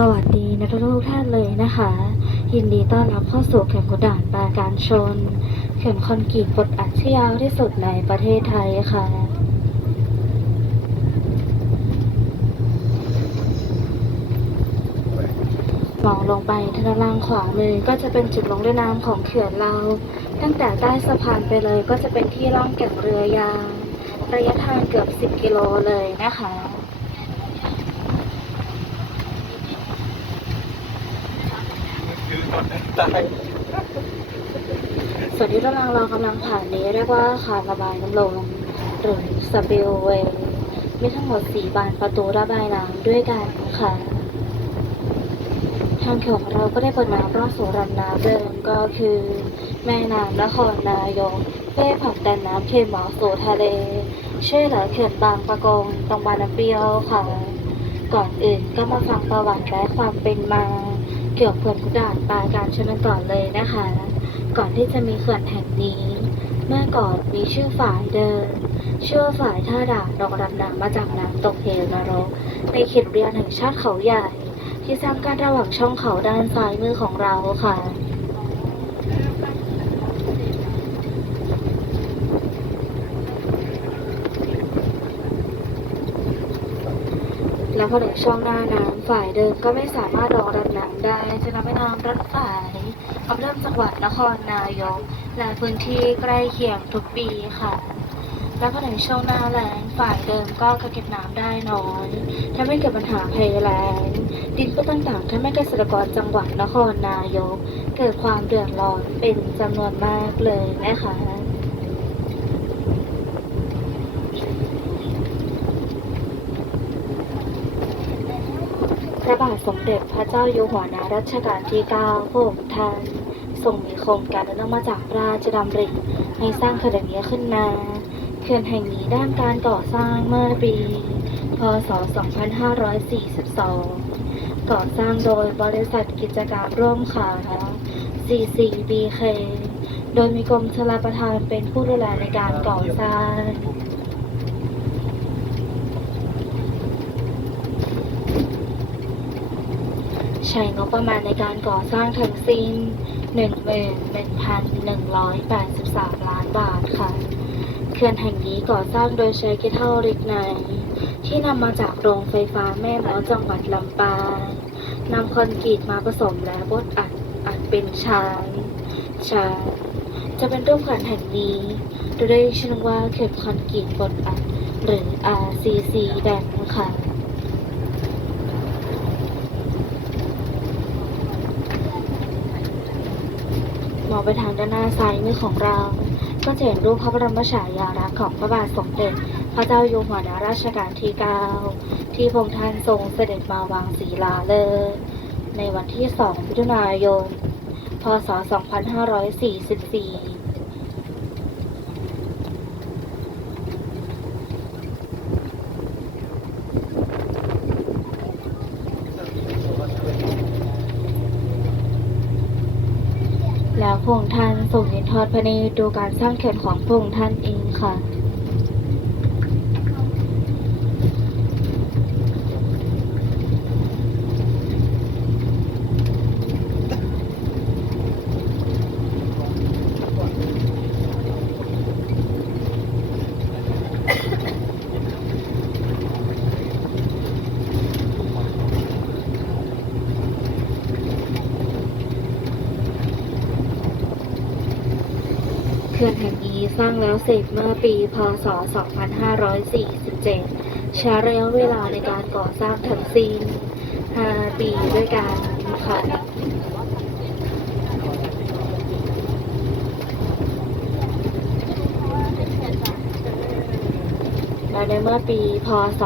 สวัสดีนักทุกท่านเลยนะคะ ยินดีต้อนรับเข้าสู่เขื่อนขุดด่านปราการชนเขื่อนคอนกรีตบดอัดที่ยาวที่สุดในประเทศไทยค่ะ มองลงไปทางล่างขวามือก็จะเป็นจุดลงเรือน้ำของเขื่อนเรา ตั้งแต่ใต้สะพานไปเลยก็จะเป็นที่ล่องแก่งเรือยาวระยะทางเกือบ 10 กิโลเลยนะคะ ส่วนที่ด้านล่างเรากำลังผ่านนี้เรียกว่าคานระบายน้ำลงหรือสเปลเวย์มีทั้งหมด4บานประตูระบายน้ำด้วยกันค่ะทางเขื่อนของเราก็ได้เปิดน้ำรอบสู่ลำน้ำเดิมก็คือ แม่น้ำนครนายกเพื่อผลักดันน้ำเค็มออกสู่ทะเล ช่วยเหลือเขื่อนบางปะกงตรงบานน้ำเปรี้ยวค่ะ ก่อนอื่นก็มาฟังประวัติและความเป็นมา เกี่ยวกับเขื่อนขุดาษปลาการชนก่อนเลยนะคะ ก่อนที่จะมีเขื่อนแห่งนี้ เมื่อก่อนมีชื่อฝ่ายเดิมชื่อฝ่ายท่าด่านดอกรับน้ำมาจากน้ำตกเหวนรกในเขตเรียนแห่งชาติเขาใหญ่ ที่สร้างการระหว่างช่องเขาด้านซ้ายมือของเราค่ะ แล้วพอถึงช่วงหน้าน้ำฝ่ายเดิมก็ไม่สามารถรองรับน้ำได้จะนำให้น้ำรถฝ่ายกำเริ่มจังหวัดนครนายกและพื้นที่ใกล้เคียงทุกปีค่ะแล้วพอถึงช่วงหน้าแล้งฝ่ายเดิมก็กเก็บน้ำได้น้อยทำให้เกิดปัญหาภัยแล้งดินก็ต่างๆทำให้เกษตรกรจังหวัดนครนายก เกิดความเดือดร้อนเป็นจำนวนมากเลยนะคะ พระบาทสมเด็จพระเจ้าอยู่หัวในรัชกาลที่ 9 พระองค์ท่านทรงมีโครงการนื่องมาจากราชดำริให้สร้างเขื่อนนี้ขึ้นมา เขื่อนแห่งนี้ด้านการก่อสร้างเมื่อปี พศ 2542 ก่อสร้างโดยบริษัทกิจการร่วมขา CCBK โดยมีกรมชลประทานเป็นผู้ดูแลในการก่อสร้าง ช้งบประมาณในการก่อสร้างทั้งสิ้น 11,183 ล้านบาทค่ะ เขื่อนแห่งนี้ก่อสร้างโดยใช้กิเท่าริกไนที่นำมาจากโรงไฟฟ้าแม่เมาจังหวัดลำปางนำคอนกรีตมาผสมและบดอัดอัดเป็นชานชานจะเป็นรูปเขื่อนแห่งนี้โดยได้ชื่อว่าเขื่อนคอนกรีตบดอัดหรือ RCC แดมค่ะ ม องไปทางด้านหน้าซ้ายมือของเรา ก็จะเห็นรูปพระบรมฉายาลักษณ์ของพระบาทสมเด็จ พระเจ้าอยู่หัวในรัชกาลที่ 9 ที่พระองค์ท่านทรงเสด็จมาวางศีลาฤกษ์ในวันที่ 2 มิถุนายน พศ 2544 แล้ว พระองค์ท่านทรงยืนทอดพระเนตรดูการสร้างเขื่อนของพระองค์ท่านเองค่ะ เขื่อนแห่งนี้ สร้างแล้วเสร็จเมื่อปี พศ 2547 ใช้ระยะเวลาในการก่อสร้างทั้งสิ้น 5 ปีด้วยกันค่ะและในเมื่อปี พศ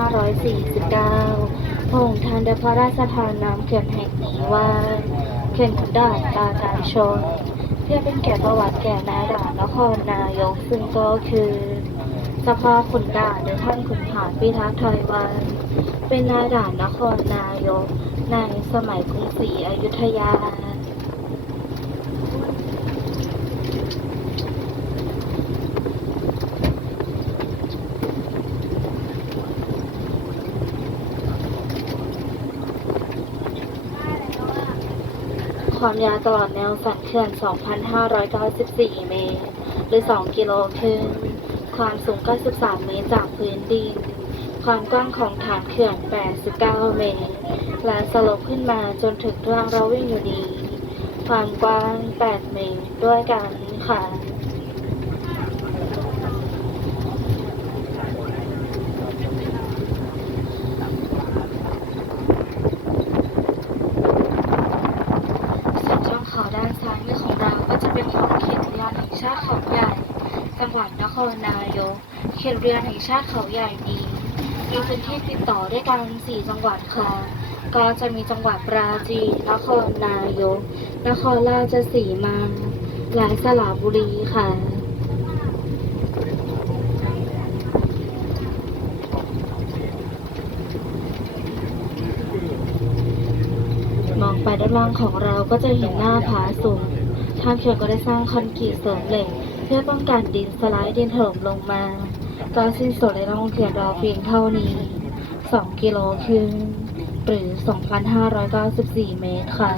2549 พระองค์ท่านได้พระราชทานนามเขื่อนแห่งนี้ว่า เขื่อนขุนด่านปราการชน พื่อเป็นแก่ประวัติแก่นายด่านนครนายกซึ่งก็คือสภาขุนด่านหรือท่านขุนผาพิทักษ์ไทยวัน เป็นนายด่านนครนายกในสมัยกรุงศรีอยุธยา ความยาวตลอดแนวสันเขื่อน 2,594 เมตร หรือ 2 กิโลครึ่ง ความสูง 93 เมตรจากพื้นดิน ความกว้างของฐานเขื่อน 89 เมตร และสลบขึ้นมาจนถึงทางเราวิ่งอยู่ดี ความกว้าง 8 เมตรด้วยกันค่ะ ส่วนช่องเขาด้านซ้ายมือของเราก็จะเป็นของเขตอุทยานแห่งชาติเขาใหญ่ จัง หวัดนครนายกเขตอุทยนแห่งชาติเขาใหญ่นี้มีพื้นที่ติดต่อด้วยกัน 4 จังหวัดค่ะ ก็จะมีจังหวัดปราจีนนครนายก นครราชสีมาและสระบุรีค่ะมองไปด้านล่างของเราก็จะเห็นหน้าผาสูงทางเขื่อนก็ได้สร้างคอนกรีตเสริมเหล็ก พื่อป้องกันดินสไลด์ดินถล่มลงมาก็สิ้นสุดในร่องเขียนรอเพียงเท่านี้ 2 กิโลครึ่งหรือ 2,594 เมตรค่ะ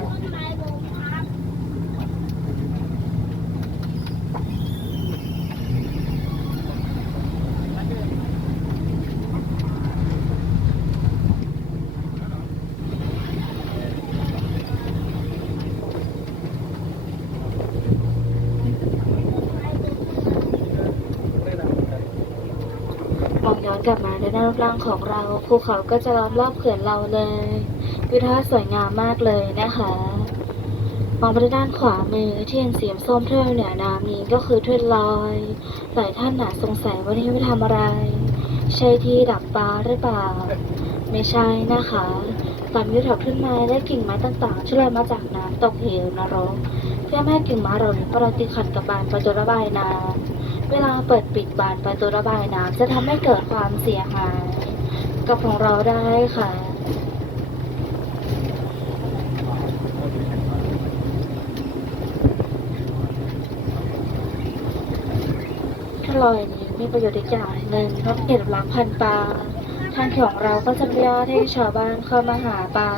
มองย้อน กลับมาในด้านล่างของเราภูเขาก็จะล้อมรอบเขื่อนเราเลยวิวทัศน์สวยงามมากเลยนะคะมองไปด้านขวามือที่เห็นสีส้มเทือกเหนือน้ำนี้ก็คือทุ่นลอยหลายท่านอาสงสัยว่านี่ไม่ทำอะไร ใช่ที่ดักปลาหรือเปล่า ไม่ใช่นะคะตามยุทธทุ่นไม้และกิ่งไม้ต่างๆที่ลอยมาจากน้ำตกเหวนรกเพื่อไม่ให้กิ่งไม้เหล่านี้ปฏิขัดกับบานประตูระบายน้ำ เวลาเปิดปิดบานประตูระบายน้ำจะทำให้เกิดความเสียหายกับของเราได้ค่ะถ้าลอยนี้มีประโยชน์อีกอย่างหนึ่งเพราะเก็บล้างพันปลาทางขตของเราก็จะอนุญาตให้ชาวบ้านเข้ามาหาปลา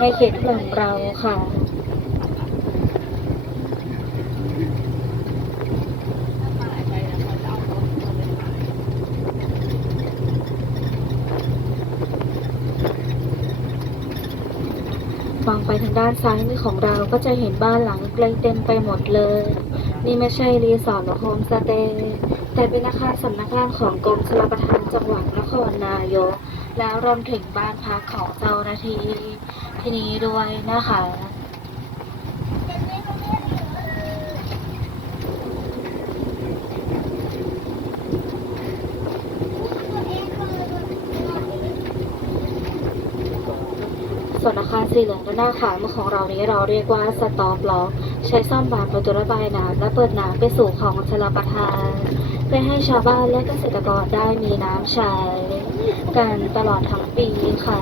ในเขตของเราค่ะ ไปทางด้านซ้ายมือของเราก็จะเห็นบ้านหลังเล็กๆเต็มไปหมดเลย นี่ไม่ใช่รีสอร์ทหรือโฮมสเตย์แต่เป็นอาคารสำนักงานของกรมชลประทานจังหวัดนครนายก แล้วรวมถึงบ้านพักของเจ้าหน้าที่ที่นี้ด้วยนะคะ ส่วนอาคารสีเหลืองด้านหน้าขวามือของเรานี้เราเรียกว่าสตอปล็อก ใช้ซ่อมบานประตูระบายน้ำและเปิดน้ำไปสู่ของชลประทาน เพื่อให้ชาวบ้านและเกษตรกรได้มีน้ำใช้กันตลอดทั้งปีค่ะ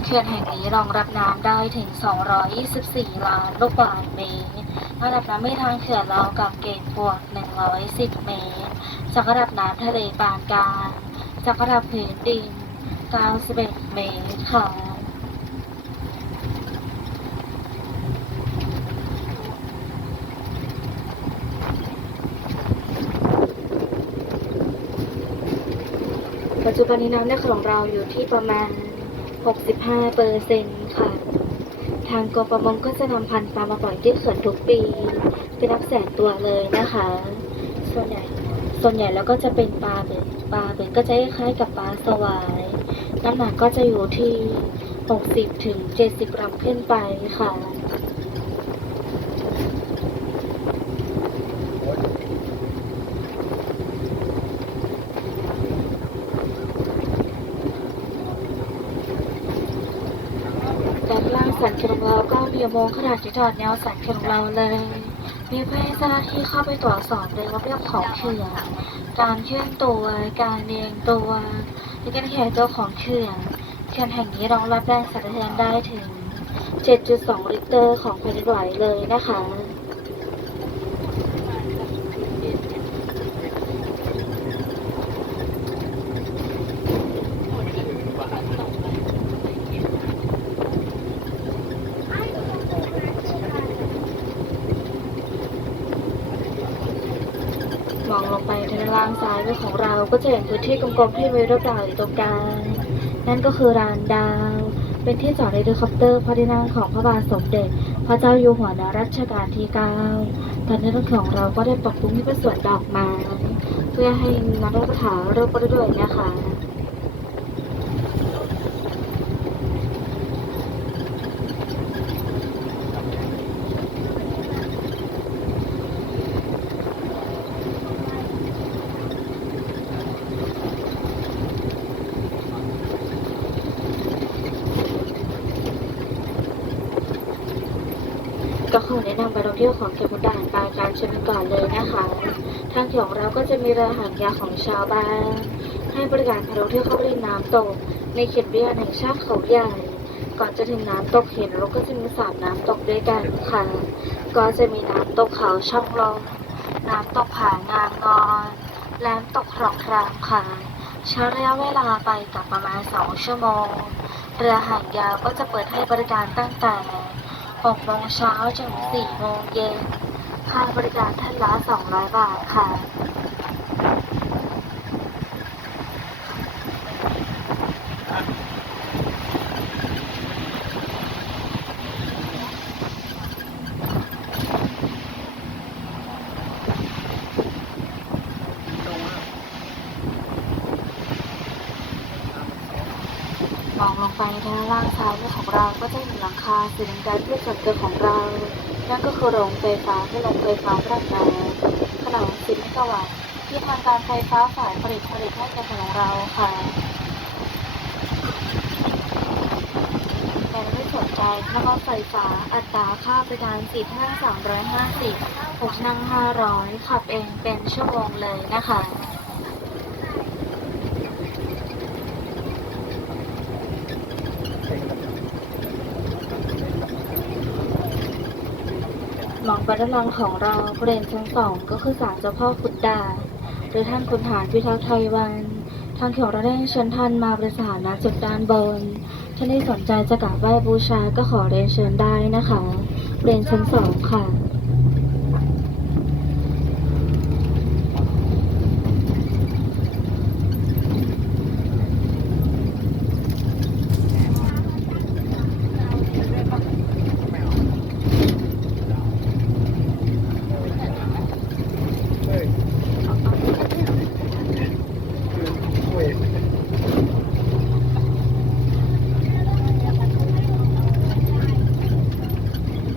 เขื่อนแห่งนี้รองรับน้ำได้ถึง 224 ล้านลูกบาศก์เมตรระดับน้ำไม่ทางเขื่อนเรากับเกณฑ์บวก 110 เมตร จากระดับน้ำทะเลปานกลางจากระดับพื้นดิน 91 เมตรค่ะปัจจุบันนี้น้ำในของเราอยู่ที่ประมาณ 65เปอร์เซ็นต์ค่ะ ทางกรมประมงก็จะนำพันธุ์ปลามาปล่อยที่เขื่อนทุกปี เป็นนับแสนตัวเลยนะคะ ส่วนใหญ่ส่วนใหญ่แล้วก็จะเป็นปลาเบ็ดปลาเบ็ดก็จะคล้ายๆกับปลาสวายน้ำหนักก็จะอยู่ที่ 60ถึง70 กรัมขึ้นไปค่ะ ด้านล่างสันเขื่ อุโมงค์ขนาดที่ถอดแนวสันเขื่อนของเราเลย มีเพื่อให้เจ้าหน้าที่เข้าไปตรวจสอบเลยว่าเบียบของเขื่อนการเคลื่อนตัว การเรียงตัวและการแข่งตัวของเขื่อนเขื่อนแห่งนี้รองรับแรงสั่นสะเทือนได้ถึง 7.2 ลิตรของแผ่นดินไหวเลยนะคะ มองลงไปทางล่างซ้ายมือของเราก็จะเห็นพื้นที่กลมๆที่มีรูปดาวอยู่ตรงกลางนั่นก็คือรานดาว เป็นที่จอดเฮลิคอปเตอร์พระที่นั่งของพระบาทสมเด็จ พระเจ้าอยู่หัวนรัชกาลที่9ตอนนี้รถของเราก็ได้ปรับปรุงให้เป็นสวนดอกไม้เพื่อให้นักท่องเที่ยวเริ่มไปด้วยนะคะ ก็ ขอแนะนำไปท่องเที่ยวของเขตมุกดาหารปราการชนก่อนเลยนะคะ ทางของเราก็จะมีเรือหางยาวของชาวบ้าน ให้บริการพาท่องเที่ยวเข้าไปเล่นน้ำตก ในเขตวิทยาแห่งชาติเขาใหญ่ก่อนจะถึงน้ำตกเห็นเราก็จะมีสามน้ำตกด้วยกันค่ะ ก็จะมีน้ำตกเขาช่องลมน้ำตกผางามงอนและน้ำตกคลองครามค่ะใช้ระยะเวลาไปกับประมาณ 2 ชั่วโมง เรือหางยาวก็จะเปิดให้บริการตั้งแต่ 6โมงเช้าถึง4โมงเย็น ค่าบริการท่านละ 200 บาทค่ะ มองลงไป ด้านล่างซ้ายมือของเราก็จะเห็นหลังคาสีแดงๆที่ส่วนเกินของเรา นั่นก็คือโรงไฟฟ้าที่โรงไฟฟ้าพลังงานขนาด10เมกะวัตต์ที่ทางการไฟฟ้าฝ่ายผลิตผลิตให้กับของเราค่ะแต่ไม่สนใจแล้วก็ไฟฟ้าอัตราค่าบริการสี่ที่นั่ง350หกที่นั่ง500ขับเองเป็นชั่วโมงเลยนะคะ วัด้านหลังของเราบริเวณชั้นสองก็คือศาลเจ้าพ่อขุดดาหรือท่านคุณฐานพิทักษ์ไทยวันทางเขียวเราได้เชิญท่านมาประสานณจุดด้านบนท่านที่สนใจจะกราบไหว้บูชาก็ขอเรียนเชิญได้นะคะบริเวณชั้นสองค่ะ